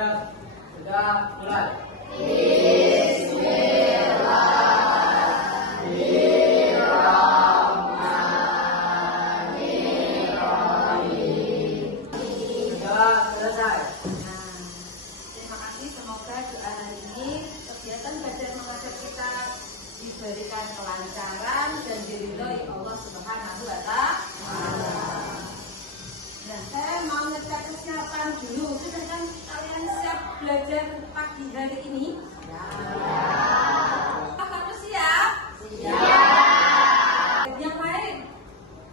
Siap. Sudah mulai. Sudah selesai. Terima kasih, semoga doa hari ini kegiatan belajar mengajar kita diberikan kelancaran dan diridhoi Allah Subhanahu wa Ta'ala. Nah, saya mau ngecek kesiapan dulu. Sudah kan kalian siap belajar pagi hari ini? Kamu siap? Siap. Yang lain,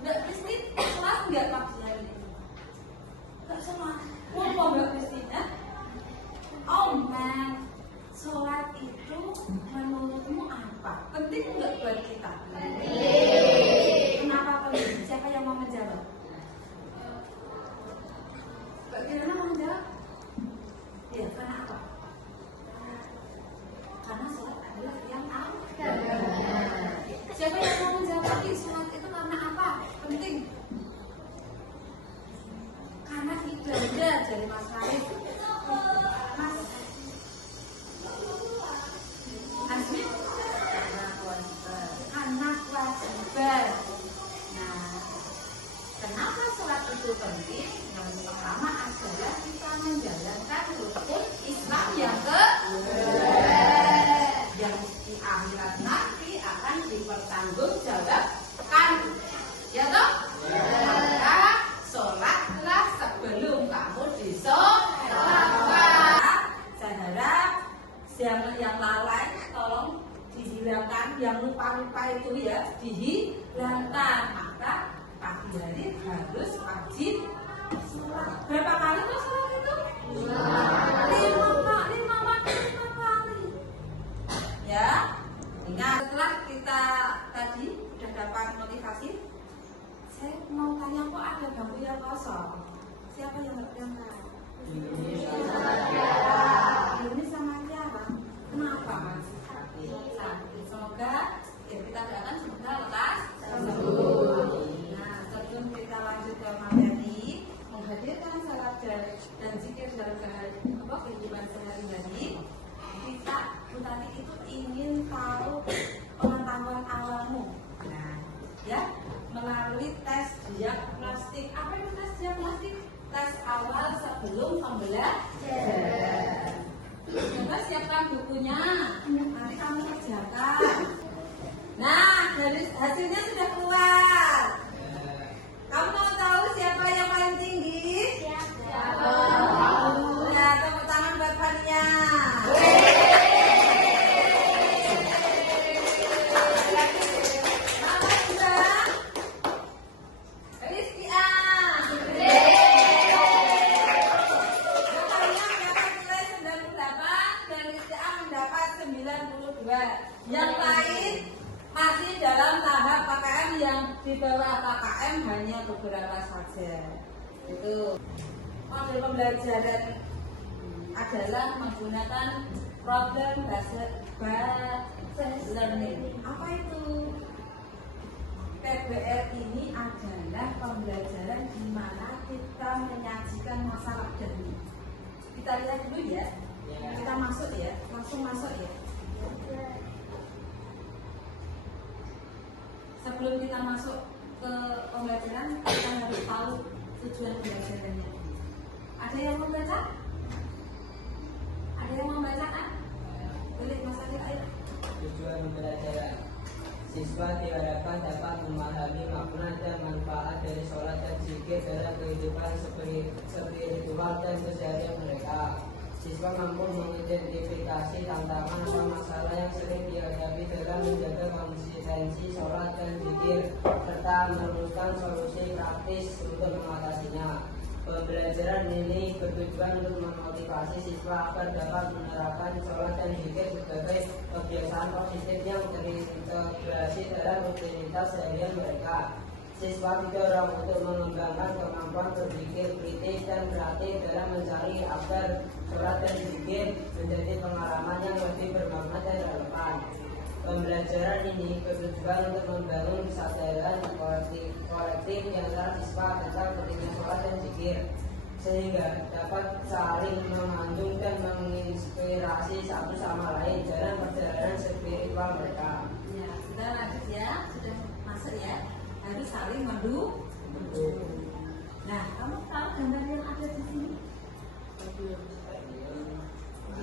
Mbak Kristi sholat nggak pagi hari ini? Nggak sholat. Kenapa Mbak Kristi? Mak, sholat itu menurutmu apa? Penting nggak buat kita? Kenapa penting? Siapa yang mau menjawab? Mbak Kirana mau menjawab? Ya, karena apa? Karena sholat adalah yang afdal. Siapa yang mau menjawab lagi? Sholat itu karena apa? Penting. Karena ibadah dari Mas Farid. Mas Azmi, karena kewajiban. Nah, kenapa sholat itu penting? Yang pertama adalah kita menjalankan rukun Islam yang yang di akhirat nanti akan dipertanggungjawabkan. Ya toh? Maka sholatlah sebelum kamu disolatkan. Saya harap yang lalai tolong dihilangkan, yang lupa-lupa itu ya dihilangkan. Maka pagi hari harus wajib sholat. Berapa kali tuh sholat itu? 5 kali. Ya. Ingat, setelah kita tadi sudah dapat motivasi, saya mau tanya, kok ada bangku yang kosong? Siapa yang berangkat? Ini sama Tiara. Kenapa Mas? Sakit. Semoga ya kita doakan semoga lekas sembuh. Nah, sebelum kita lanjut ke materi menghadirkan salat dan zikir dalam kehidupan sehari-hari, kita tadi itu ingin tahu pengetahuan awalmu. Nah, ya, melalui tes diagnostik. Apa itu tes diagnostik? Tes awal sebelum pembelajaran. Coba siapkan bukunya, nanti kamu kerjakan. Nah, dari hasilnya sudah keluar. Kamu mau tahu siapa yang paling tinggi? Siapa? Ya, tepuk tangan buat Fania. Yang lain masih dalam tahap KKM, yang di bawah KKM hanya beberapa saja. Itu model pembelajaran adalah menggunakan problem based learning. Apa itu? PBL ini adalah pembelajaran di mana kita menyajikan masalah dahulu. Kita lihat dulu ya. Kita masuk ya, langsung masuk ya. Sebelum kita masuk ke pembelajaran, kita harus tahu tujuan pembelajarannya. Ada yang mau baca? Ada yang mau baca kan? Boleh Mas Adil, ayo. Tujuan pembelajaran. Siswa diharapkan dapat memahami makna dan manfaat dari sholat dan zikir dalam kehidupan spiritual dan keseharian mereka. Siswa mampu mengidentifikasi tantangan atau masalah yang sering dihadapi dalam menjaga konsistensi sholat dan zikir serta menemukan solusi praktis untuk mengatasinya. Pembelajaran ini bertujuan untuk memotivasi siswa agar dapat menerapkan sholat dan zikir sebagai kebiasaan positif yang terintegrasi dalam rutinitas seharian mereka. Siswa didorong untuk mengembangkan kemampuan berpikir kritis dan kreatif dalam mencari agar sholat dan zikir menjadi pengalaman yang lebih bermakna dan relevan. Pembelajaran ini bertujuan untuk membangun kesadaran kolektif di antara siswa tentang pentingnya sholat dan zikir. sehingga dapat saling mengandung dan menginspirasi satu sama lain dalam perjalanan spiritual mereka. Ya, sudah lanjut ya, sudah masuk ya. Harus saling mendukung. Nah, kamu tahu gambar yang ada di sini?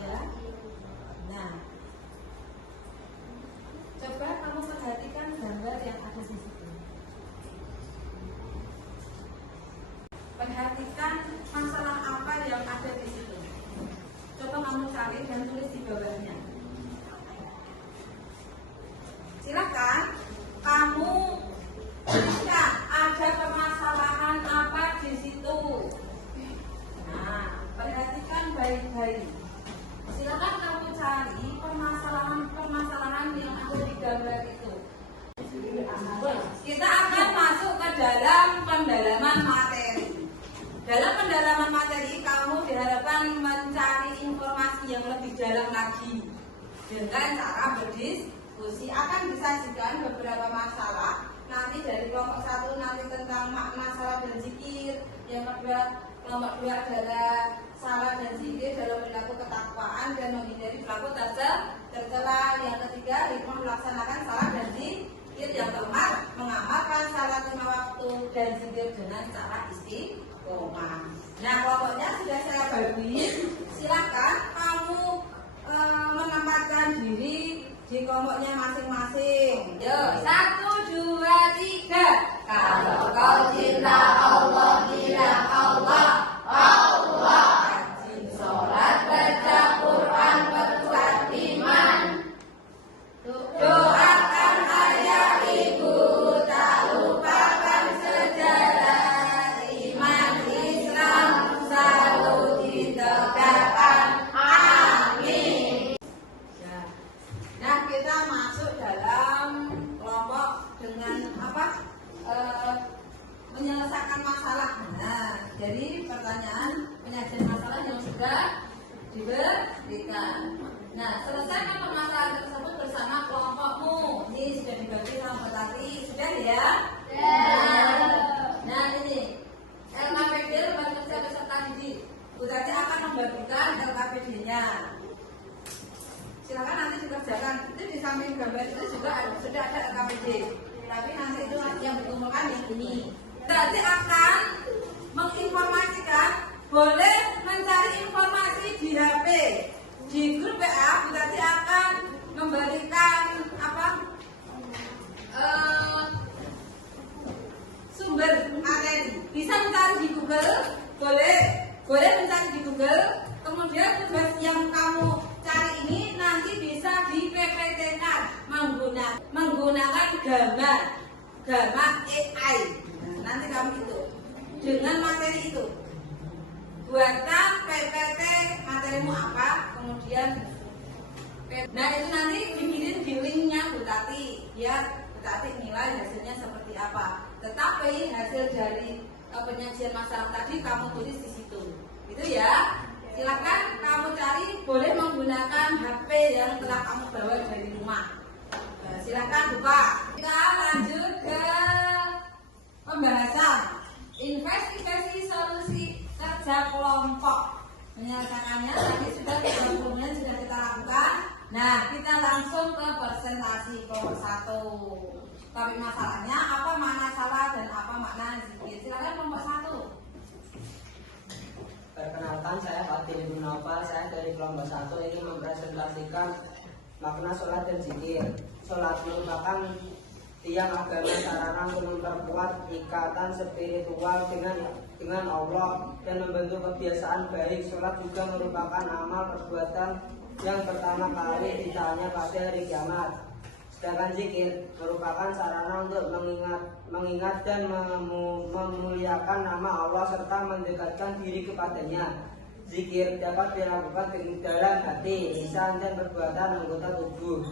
Ya. Nah, coba kamu perhatikan gambar yang ada di situ. Perhatikan masalah apa yang ada di situ. Coba kamu cari dan tulis di bawahnya. Silakan kamu bisa ada permasalahan apa di situ. Nah, perhatikan baik-baik. Silakan kamu cari permasalahan yang ada di gambar itu. Kita akan masuk ke dalam pendalaman materi. Dalam pendalaman materi, kamu diharapkan mencari informasi yang lebih dalam lagi dengan cara berdiskusi. Akan disajikan beberapa masalah. Nanti dari kelompok 1 nanti tentang makna salat dan zikir. Yang kedua, kelompok 2 adalah salat dan zikir dalam perilaku ketakwaan dan menghindari perilaku tercela. Yang ketiga, hikmah melaksanakan salat dan zikir. Yang keempat, mengamalkan salat 5 waktu dan zikir dengan cara istiqomah. Nah, kelompoknya sudah saya bagi. Silakan kamu menempatkan diri di kelompoknya masing-masing. Yo, 1, 2, 3. Kalau kau cinta Allah, bilang Allah, Allah. Rajin sholat, baca Quran, perkuat iman. Doakan ayah ibu, tak lupakan sejarah iman Islam selalu ditegakkan. Amin. Nah, kita masuk dalam kelompok dengan apa? Menyelesaikan masalah. Nah, jadi pertanyaan penyajian masalah yang sudah diberikan. Nah, selesaikan permasalahan tersebut bersama kelompokmu. Ini sudah dibagi kelompok tadi, sudah ya? Ya. Nah, ini LKPD lembaga kerja peserta didik. Bu Tati akan membagikan LKPD-nya. Silakan nanti dikerjakan. Itu di samping gambar itu juga sudah ada LKPD. Tapi nanti itu yang dikumpulkan yang ini. Berarti akan menginformasikan, boleh mencari informasi di HP, di grup WA. Berarti akan memberikan apa? Sumber materi. Bisa mencari di Google, boleh mencari di Google. Kemudian tugas yang kamu cari ini nanti bisa di PPT-kan menggunakan gambar AI. Nah, nanti kamu itu dengan materi itu buatkan PPT materimu apa, kemudian nah itu nanti dikirim di linknya Bu Tati, biar Bu Tati nilai hasilnya seperti apa. Tetapi hasil dari penyajian masalah tadi kamu tulis di situ, itu ya. Silakan kamu cari, boleh menggunakan HP yang telah kamu bawa dari rumah. Silakan buka. Kita lanjut ke pembahasan investigasi solusi kerja kelompok. Menyelesaikannya tadi sudah kita lakukan. Nah, kita langsung ke presentasi kelompok 1. Tapi masalahnya apa makna salah dan apa makna zikir. Silakan kelompok 1. Perkenalkan, saya Fadil bin Naufal, saya dari kelompok 1 ini mempresentasikan makna sholat dan zikir. Sholat merupakan tiang agama sarana untuk memperkuat ikatan spiritual dengan Allah dan membentuk kebiasaan baik. Sholat juga merupakan amal perbuatan yang pertama kali ditanya pada hari kiamat. Sedangkan zikir merupakan sarana untuk mengingat dan memuliakan nama Allah serta mendekatkan diri kepadanya. Zikir dapat dilakukan di dalam hati, lisan, dan perbuatan anggota tubuh.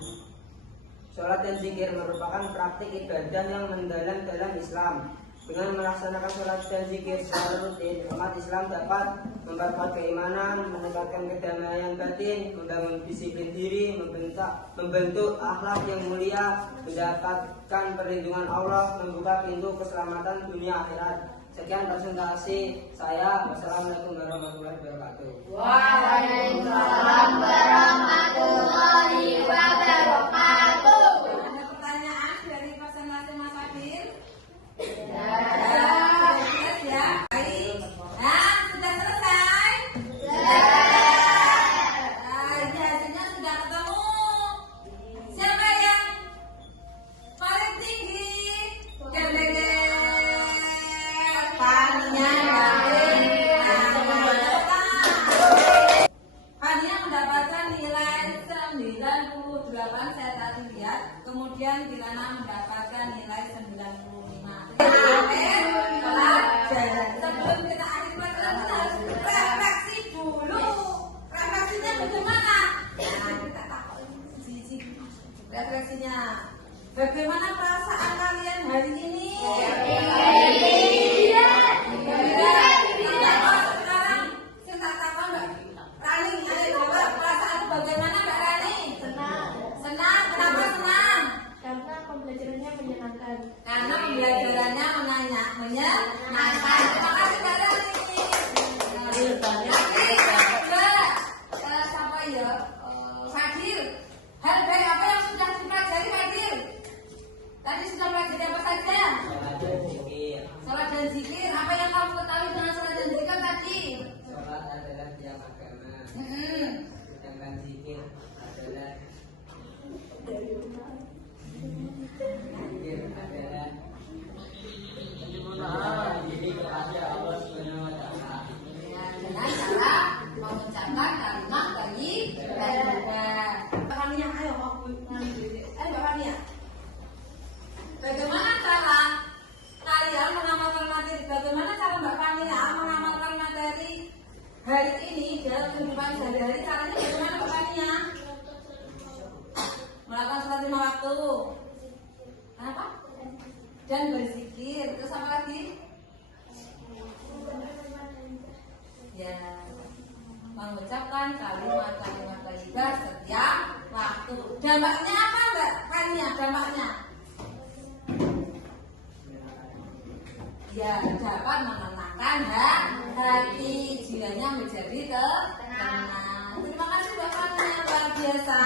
Sholat dan zikir merupakan praktik ibadah yang mendalam dalam Islam. Dengan melaksanakan sholat dan zikir secara rutin, umat Islam dapat memperkuat keimanan, meningkatkan kedamaian batin, membangun disiplin diri, membentuk akhlak yang mulia, mendapatkan perlindungan Allah, membuka pintu keselamatan dunia akhirat. Sekian presentasi saya. Wassalamualaikum warahmatullahi wabarakatuh. Waalaikumsalam warahmatullahi wabarakatuh. Ada pertanyaan dari presentasi Mas Adil? Ya. Sudah jelas ya? Baik. Nah, sudah selesai? Nah, ini hasilnya sudah ketemu. Siapa yang paling tinggi? Fania. Fania mendapatkan nilai 98, saya tadi lihat. Kemudian Kirana mendapatkan nilai 95. Sebelum kita akhir pelajaran kita harus refleksi dulu. Refleksinya bagaimana? Nah, kita tahu refleksinya. Bagaimana perasaan kalian hari ini? Sekarang kita tahu Mbak Rani, ayo jawab perasaan bagaimana Mbak Rani? Senang. Kenapa senang? Karena pembelajarannya menyenangkan. Karena pembelajarannya menyenangkan. Terima kasih Mbak Rani. Siapa ya? Fadil. Hal baik apa yang sudah dipelajari Fadil? Tadi sudah pelajari apa saja? Sholat dan zikir. Salat dan zikir. Apa yang kamu ketahui dengan salat dan zikir tadi? Sholat adalah tiang agama. Sedangkan zikir adalah diri kepada Allah Subhanahu wa taala. Ya, dengan cara mengucapkan kalimat thayyibah. Mbak Fania, ayo Mbak Fania. Bagaimana cara kalian mengamalkan materi? Bagaimana cara Mbak Fania mengamalkan materi hari ini dalam kehidupan sehari-hari? Caranya bagaimana Mbak Fania? Melakukan sholat 5 waktu. Kenapa? Dan berzikir. Terus apa lagi? Ya, mengucapkan kalimat-kalimat thayyibah setiap waktu. Dampaknya apa Mbak Fania? Dampaknya? Ya, dapat menenangkan hati, jiwanya menjadi tenang. Terima kasih Mbak Fania, luar biasa.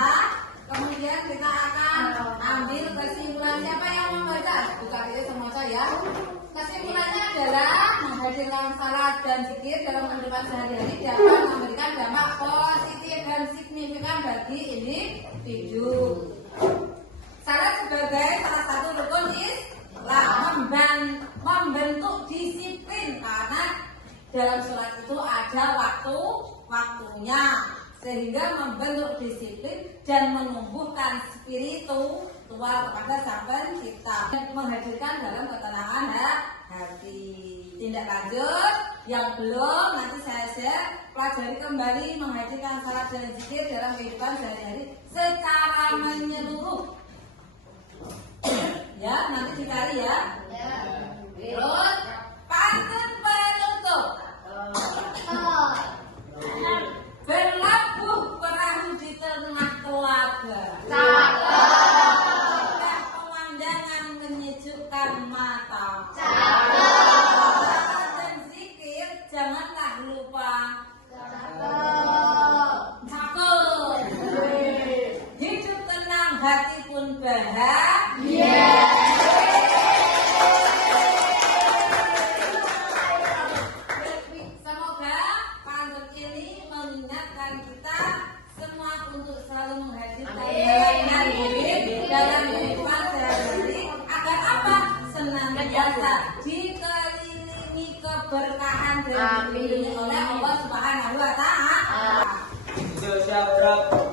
Kemudian kita akan ambil kesimpulan. Siapa yang membaca? Buka diri semua saya. Kesimpulannya adalah menghadirkan salat dan zikir dalam kehidupan sehari-hari dapat memberikan dampak positif dan signifikan bagi individu. Salat sebagai salah satu rukun Islam membentuk disiplin karena dalam sholat itu ada waktunya sehingga membentuk disiplin dan menumbuhkan spiritual kepada sang pencipta dan menghadirkan dalam ketenangan hati. Tindak lanjut yang belum nanti saya share, pelajari kembali menghadirkan salat dan zikir dalam kehidupan sehari-hari secara menyeluruh. Ya, nanti dicari ya. Terus pantun penutup. Berlabuh perahu di tengah telaga. Pemandangan menyejukkan mata. Dan zikir janganlah lupa. Cakep. Hidup tenang, hati pun bahagia. Semoga pantun ini mengingatkan kita semua untuk selalu menghadirkan kebaikan dalam kehidupan sehari-hari agar apa? Senantiasa dikelilingi keberkahan dan dilindungi oleh Allah Subhanahu wa taala. Joseph Rob.